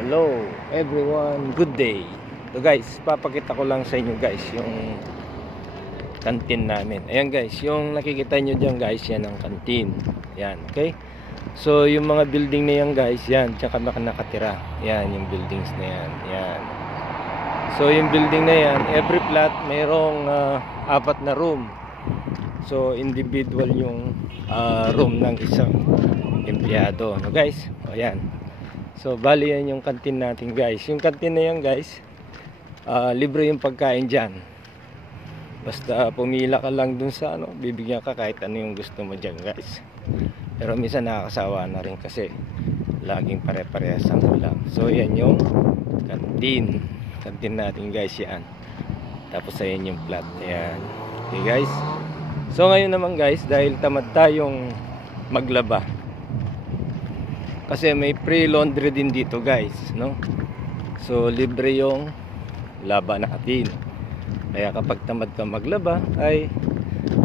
Hello everyone, good day. So guys, papakita ko lang sa inyo guys yung kantin namin. Ayan guys, yung nakikita nyo dyan guys, yan ang kantin. Yan, okay. So yung mga building na yan guys, yan, tsaka nakatira. Yan, yung buildings na yan. Yan. So yung building na yan, every flat mayroong 4 na room. So individual yung room ng isang empleyado, no guys. O yan. So bali yan yung kantin natin guys. Yung kantin na yan guys, libre yung pagkain dyan. Basta pumila ka lang dun sa bibigyan ka kahit ano yung gusto mo dyan guys. Pero minsan nakakasawa na rin kasi laging pare-parehas ang ulam. So yan yung kantin. Kantin natin guys yan. Tapos ayan yung flat. Ayan. Okay guys. So ngayon naman guys, dahil tamad tayong maglaba, kasi may free laundry din dito guys, no? So libre yung laba natin. Kaya kapag tamad ka maglaba ay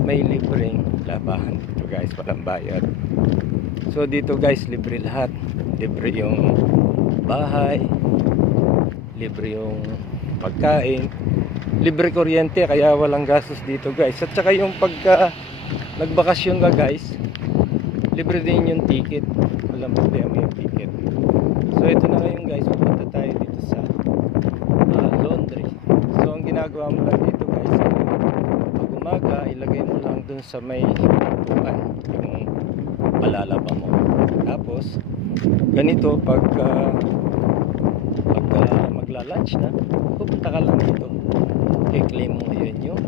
may libreng labahan dito guys, walang bayad. So dito guys, libre lahat. Libre yung bahay, libre yung pagkain, libre kuryente, kaya walang gastos dito guys. At saka yung pagka nagbakasyon ka guys, libre din yung ticket. Walang problema yung ticket. So ito na ngayon guys, pupunta tayo dito sa laundry. So ang ginagawa mo lang dito guys, pag umaga, ilagay mo lang dun sa may tukan yung palalaba mo. Tapos ganito pag magla-lunch na, pupunta ka lang dito, i-claim mo yun yung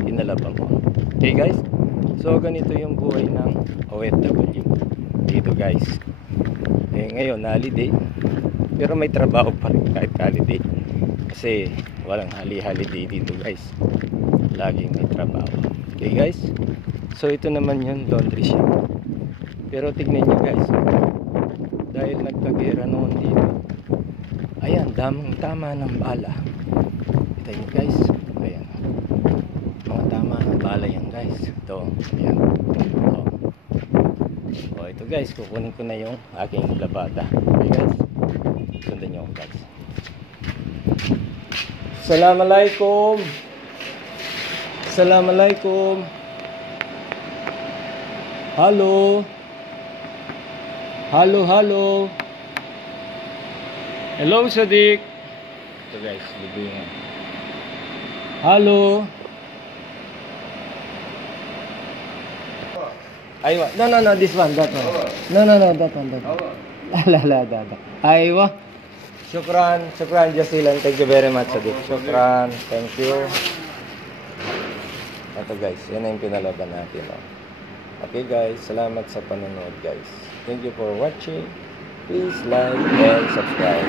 pinalaba mo. Okay guys, so ganito yung buhay ng OFW dito guys. Ngayon holiday, pero may trabaho pa rin kahit holiday, kasi walang holiday dito guys, laging may trabaho. Okay guys, so ito naman yung laundry shop. Pero tignan nyo guys, dahil nagkagera noon dito, ayan, tama ng bala. Kita nyo guys, ayan, mga tama ng bala yan guys. Ito, ayan. Ito guys, kukunin ko na yung aking labada. Okay guys, sundan nyo guys. Assalamualaikum. Assalamualaikum. Halo. Halo. Hello Sadiq. Ito guys, libre yung halo. Aywa. No, this one, that one. No, that one. That. Aywa. Shukran Jasilan. Thank you very much, Sadiq. Shukran. Thank you. Ito guys, yan na yung pinalaban natin. Okay guys, salamat sa panonood guys. Thank you for watching. Please like and subscribe.